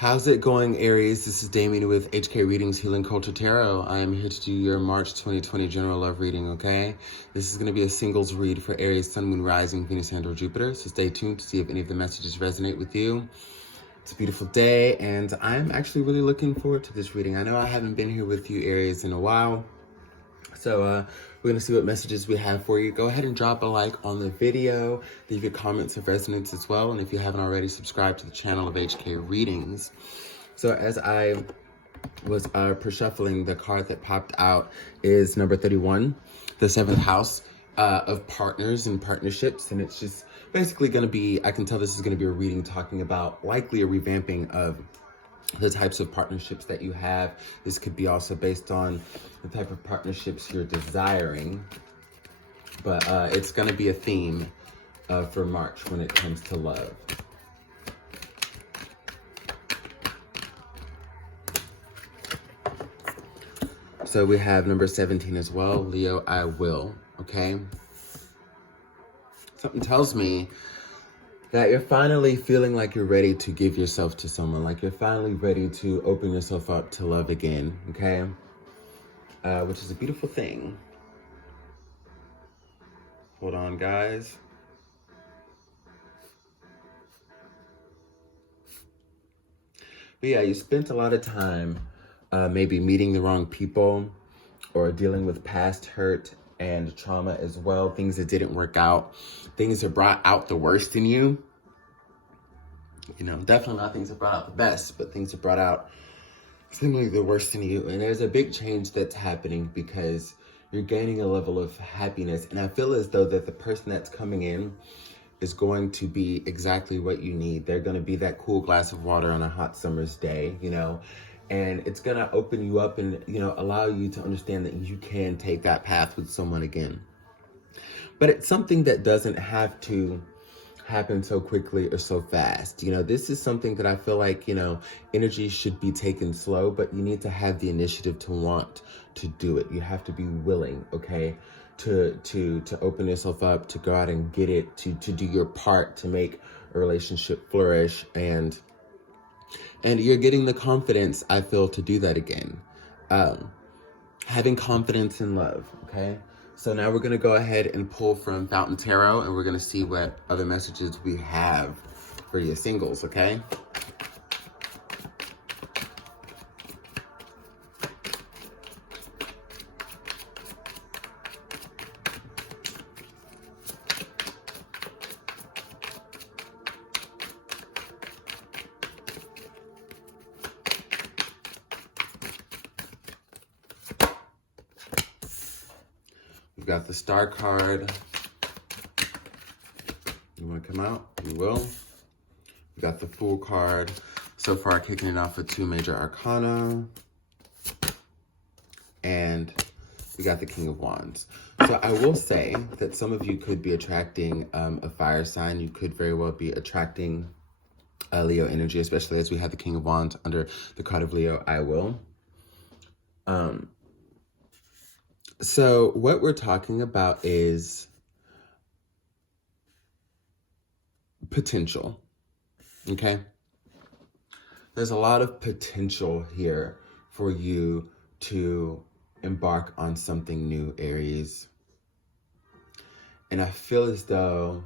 How's it going, Aries? This is Damien with HK Readings Healing Culture Tarot. I am here to do your March 2020 general love reading, okay? This is going to be a singles read for Aries, Sun, Moon, Rising, Venus, and or Jupiter, so stay tuned to see if any of the messages resonate with you. It's a beautiful day, and I'm actually really looking forward to this reading. I know I haven't been here with you, Aries, in a while, so we're going to see what messages we have for you. Go ahead and drop a like on the video. Leave your comments of resonance as well. And if you haven't already, subscribe to the channel of HK Readings. So as I was pre-shuffling, the card that popped out is number 31, the 7th house of partners and partnerships. And it's just basically going to be, I can tell this is going to be a reading talking about likely a revamping of the types of partnerships that you have. This could be also based on the type of partnerships you're desiring, but it's going to be a theme for March when it comes to love. So we have number 17 as well, Leo, I will, okay? Something tells me that you're finally feeling like you're ready to give yourself to someone, like you're finally ready to open yourself up to love again, okay? Which is a beautiful thing. Hold on, guys. But yeah, you spent a lot of time maybe meeting the wrong people or dealing with past hurt and trauma as well, things that didn't work out, things that brought out the worst in you. You know, definitely not things that brought out the best, but things that brought out seemingly the worst in you. And there's a big change that's happening because you're gaining a level of happiness. And I feel as though that the person that's coming in is going to be exactly what you need. They're going to be that cool glass of water on a hot summer's day, you know, and it's going to open you up and, you know, allow you to understand that you can take that path with someone again. But it's something that doesn't have to happen so quickly or so fast. You know, this is something that I feel like, you know, energy should be taken slow, but you need to have the initiative to want to do it. You have to be willing, okay, to open yourself up, to go out and get it, to do your part to make a relationship flourish, and you're getting the confidence, I feel, to do that again. Having confidence in love, okay? So now we're going to go ahead and pull from Fountain Tarot, and we're going to see what other messages we have for your singles, okay? We've got the Star card. You want to come out? You will. We got the Fool card. So far, kicking it off with 2 major arcana. And we got the King of Wands. So I will say that some of you could be attracting a fire sign. You could very well be attracting Leo energy, especially as we have the King of Wands under the card of Leo, I will. So what we're talking about is potential, okay? There's a lot of potential here for you to embark on something new, Aries. And I feel as though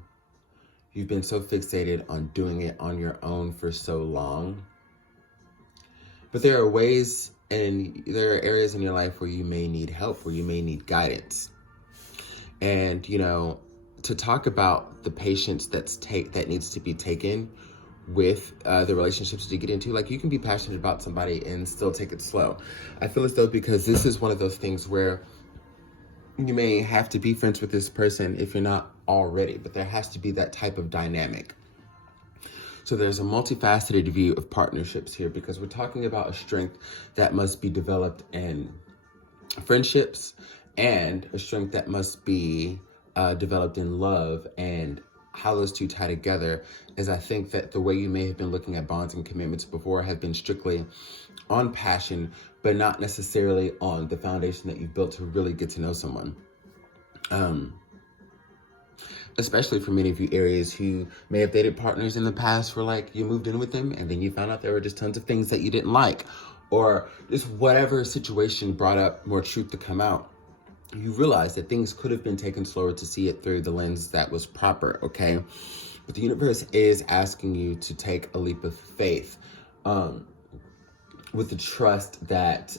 you've been so fixated on doing it on your own for so long. But there are ways and there are areas in your life where you may need help, where you may need guidance. And, you know, to talk about the patience that needs to be taken with the relationships that you get into, like, you can be passionate about somebody and still take it slow. I feel as though because this is one of those things where you may have to be friends with this person if you're not already, but there has to be that type of dynamic. So there's a multifaceted view of partnerships here because we're talking about a strength that must be developed in friendships and a strength that must be developed in love, and how those two tie together is, I think that the way you may have been looking at bonds and commitments before have been strictly on passion, but not necessarily on the foundation that you've built to really get to know someone. especially for many of you Aries who may have dated partners in the past where like you moved in with them and then you found out there were just tons of things that you didn't like, or just whatever situation brought up more truth to come out. You realize that things could have been taken slower to see it through the lens that was proper, okay? But the universe is asking you to take a leap of faith with the trust that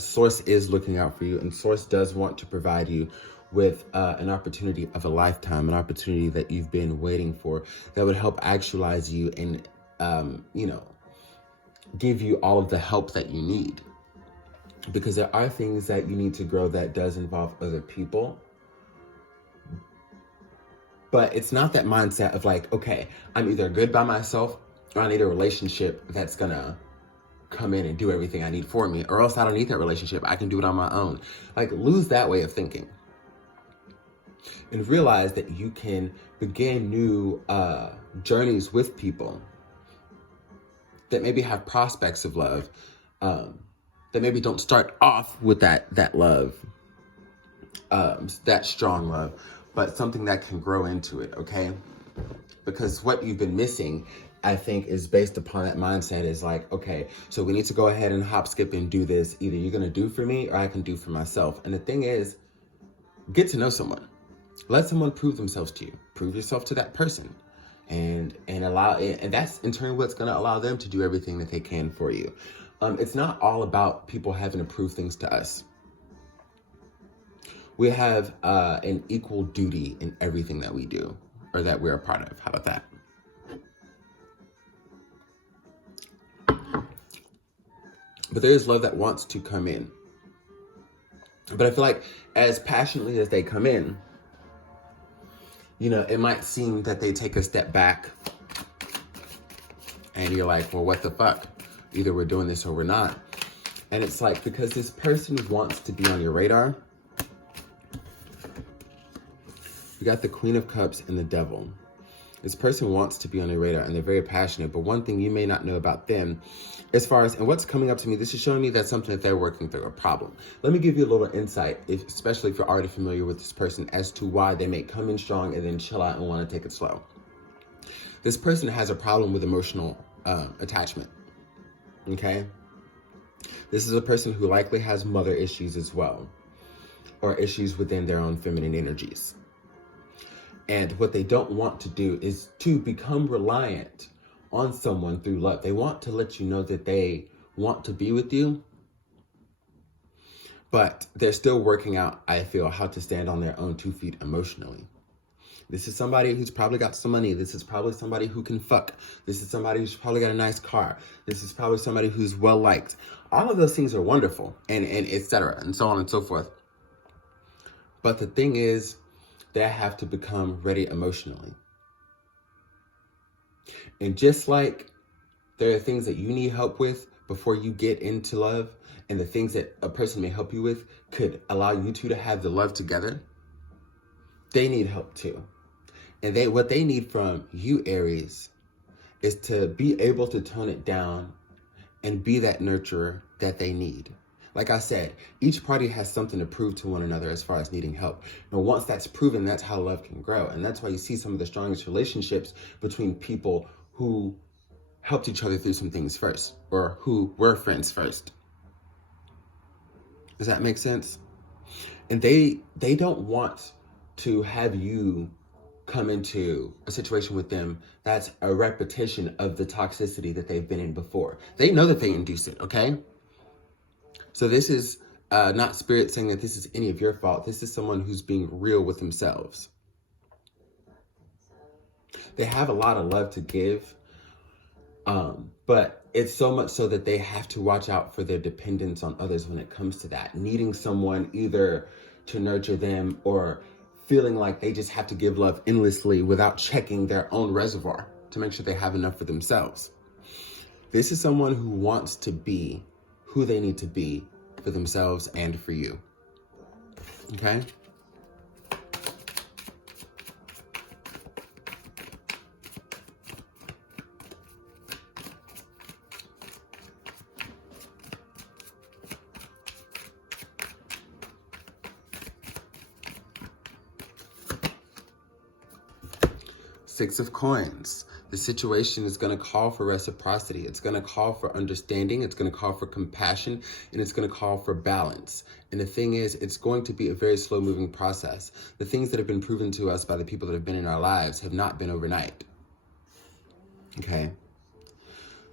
Source is looking out for you, and Source does want to provide you with an opportunity of a lifetime, an opportunity that you've been waiting for that would help actualize you and, give you all of the help that you need. Because there are things that you need to grow that does involve other people. But it's not that mindset of like, okay, I'm either good by myself or I need a relationship that's gonna come in and do everything I need for me, or else I don't need that relationship. I can do it on my own. Like, lose that way of thinking. And realize that you can begin new journeys with people that maybe have prospects of love, that maybe don't start off with that love, that strong love, but something that can grow into it, okay? Because what you've been missing, I think, is based upon that mindset is like, okay, so we need to go ahead and hop, skip, and do this. Either you're gonna do for me or I can do for myself. And the thing is, get to know someone. Let someone prove themselves to you. Prove yourself to that person. And that's in turn what's gonna allow them to do everything that they can for you. It's not all about people having to prove things to us. We have an equal duty in everything that we do, or that we're a part of. How about that? But there is love that wants to come in. But I feel like as passionately as they come in, it might seem that they take a step back and you're like, well, what the fuck? Either we're doing this or we're not. And it's like, because this person wants to be on your radar. You got the Queen of Cups and the Devil. This person wants to be on your radar and they're very passionate. But one thing you may not know about them, as far as, and what's coming up to me, this is showing me that's something that they're working through, a problem. Let me give you a little insight, especially if you're already familiar with this person, as to why they may come in strong and then chill out and want to take it slow. This person has a problem with emotional attachment, okay? This is a person who likely has mother issues as well, or issues within their own feminine energies. And what they don't want to do is to become reliant on someone through love. They want to let you know that they want to be with you, but they're still working out, I feel, how to stand on their own 2 feet emotionally. This is somebody who's probably got some money. This is probably somebody who can fuck. This is somebody who's probably got a nice car. This is probably somebody who's well liked. All of those things are wonderful, and etc., and so on and so forth. But the thing is, they have to become ready emotionally. And just like there are things that you need help with before you get into love, and the things that a person may help you with could allow you two to have the love together, they need help too. And what they need from you, Aries, is to be able to tone it down and be that nurturer that they need. Like I said, each party has something to prove to one another as far as needing help. And once that's proven, that's how love can grow. And that's why you see some of the strongest relationships between people who helped each other through some things first, or who were friends first. Does that make sense? And they don't want to have you come into a situation with them that's a repetition of the toxicity that they've been in before. They know that they induce it, okay? So this is not spirit saying that this is any of your fault. This is someone who's being real with themselves. They have a lot of love to give, but it's so much so that they have to watch out for their dependence on others when it comes to that. Needing someone either to nurture them or feeling like they just have to give love endlessly without checking their own reservoir to make sure they have enough for themselves. This is someone who wants to be who they need to be for themselves and for you. Okay? Six of Coins. The situation is going to call for reciprocity. It's going to call for understanding. It's going to call for compassion, and it's going to call for balance. And the thing is, it's going to be a very slow moving process. The things that have been proven to us by the people that have been in our lives have not been overnight. Okay?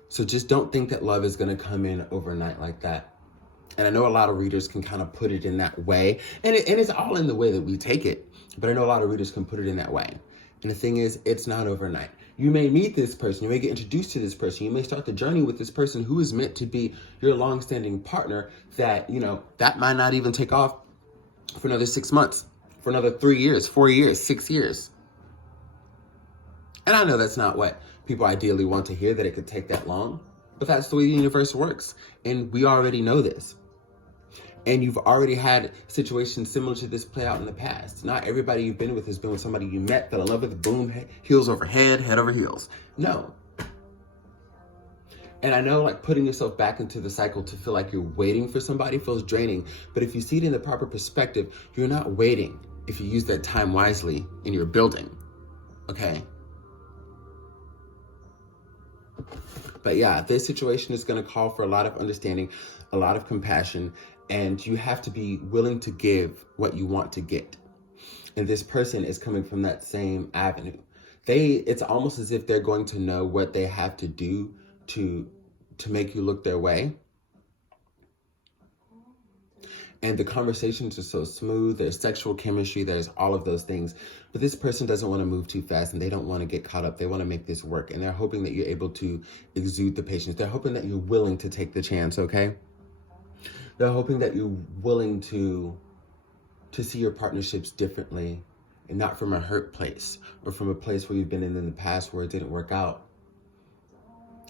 So just don't think that love is going to come in overnight like that. And I know a lot of readers can kind of put it in that way. And it's all in the way that we take it. But I know a lot of readers can put it in that way. And the thing is, it's not overnight. You may meet this person. You may get introduced to this person. You may start the journey with this person who is meant to be your long-standing partner that, that might not even take off for another 6 months, for another 3 years, 4 years, 6 years. And I know that's not what people ideally want to hear, that it could take that long. But that's the way the universe works. And we already know this. And you've already had situations similar to this play out in the past. Not everybody you've been with has been with somebody you met, fell in love with, boom, heels over head, head over heels. No. And I know like putting yourself back into the cycle to feel like you're waiting for somebody feels draining. But if you see it in the proper perspective, you're not waiting if you use that time wisely in your building. Okay? But yeah, this situation is going to call for a lot of understanding, a lot of compassion, and you have to be willing to give what you want to get. And this person is coming from that same avenue. It's almost as if they're going to know what they have to do to make you look their way. And the conversations are so smooth. There's sexual chemistry. There's all of those things. But this person doesn't want to move too fast, and they don't want to get caught up. They want to make this work. And they're hoping that you're able to exude the patience. They're hoping that you're willing to take the chance, okay? They're hoping that you're willing to see your partnerships differently, and not from a hurt place or from a place where you've been in the past where it didn't work out.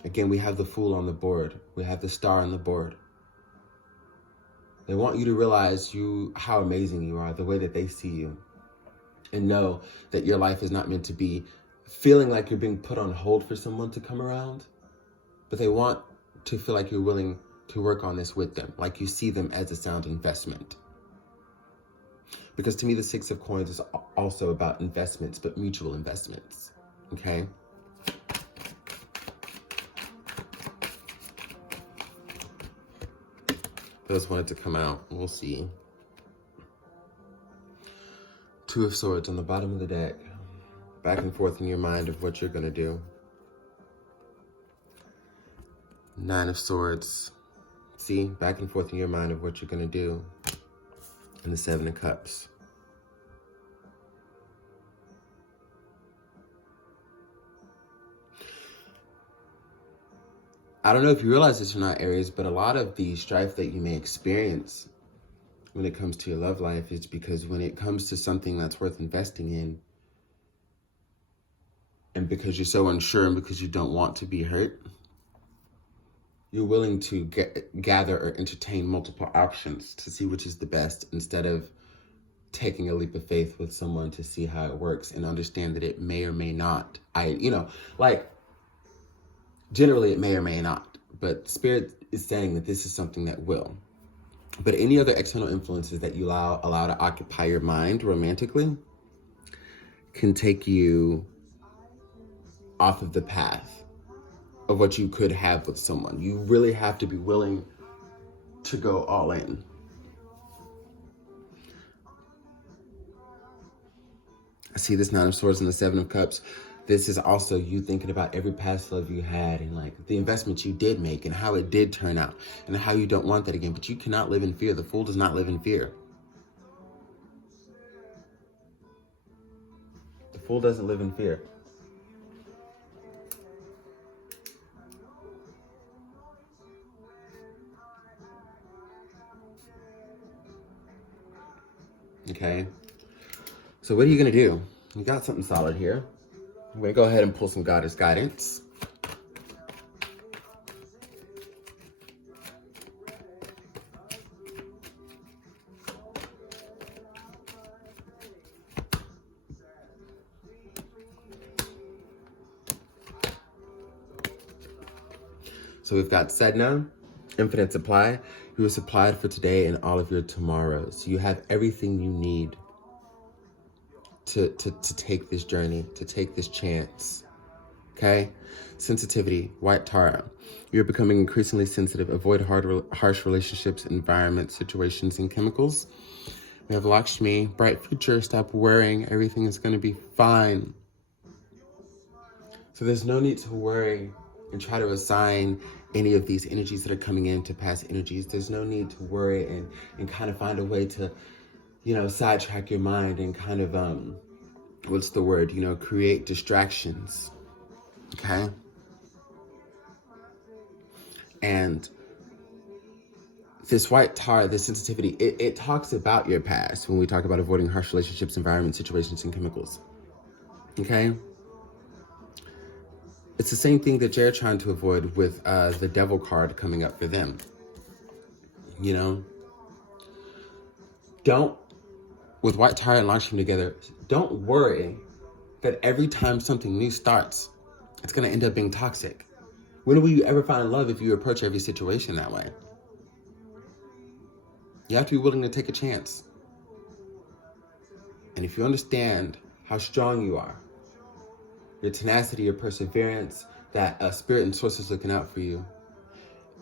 Again, we have the Fool on the board. We have the Star on the board. They want you to realize how amazing you are, the way that they see you, and know that your life is not meant to be feeling like you're being put on hold for someone to come around, but they want to feel like you're willing to work on this with them, like you see them as a sound investment. Because to me, the Six of Coins is also about investments, but mutual investments, okay? Those wanted to come out. We'll see. Two of Swords on the bottom of the deck. Back and forth in your mind of what you're going to do. Nine of Swords. See? Back and forth in your mind of what you're going to do. And the Seven of Cups. I don't know if you realize this or not, Aries, but a lot of the strife that you may experience when it comes to your love life is because when it comes to something that's worth investing in, and because you're so unsure and because you don't want to be hurt, you're willing to gather or entertain multiple options to see which is the best, instead of taking a leap of faith with someone to see how it works and understand that it may or may not. Generally, it may or may not, but Spirit is saying that this is something that will. But any other external influences that you allow to occupy your mind romantically can take you off of the path of what you could have with someone. You really have to be willing to go all in. I see this Nine of Swords and the Seven of Cups. This is also you thinking about every past love you had and like the investments you did make and how it did turn out and how you don't want that again. But you cannot live in fear. The Fool does not live in fear. The Fool doesn't live in fear. Okay. So what are you going to do? You got something solid here. I'm going to go ahead and pull some Goddess guidance. So we've got Sedna, infinite supply. You are supplied for today and all of your tomorrows. You have everything you need to take this journey, to take this chance. Okay? Sensitivity, white Tara. You're becoming increasingly sensitive. Avoid harsh relationships, environments, situations, and chemicals. We have Lakshmi, bright future. Stop worrying. Everything is going to be fine. So there's no need to worry and try to assign any of these energies that are coming in to past energies. There's no need to worry and kind of find a way to, sidetrack your mind and kind of, what's the word? Create distractions. Okay? And this white tar, this sensitivity, it talks about your past when we talk about avoiding harsh relationships, environments, situations, and chemicals. Okay? It's the same thing that you're trying to avoid with the devil card coming up for them. Don't, with white tar and Lakshmi together, don't worry that every time something new starts, it's going to end up being toxic. When will you ever find love if you approach every situation that way? You have to be willing to take a chance. And if you understand how strong you are, your tenacity, your perseverance, that spirit and source is looking out for you,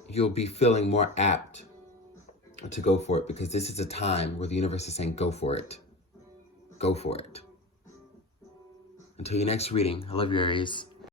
you'll be feeling more apt to go for it, because this is a time where the universe is saying, go for it. Go for it. Until your next reading, I love you, Aries.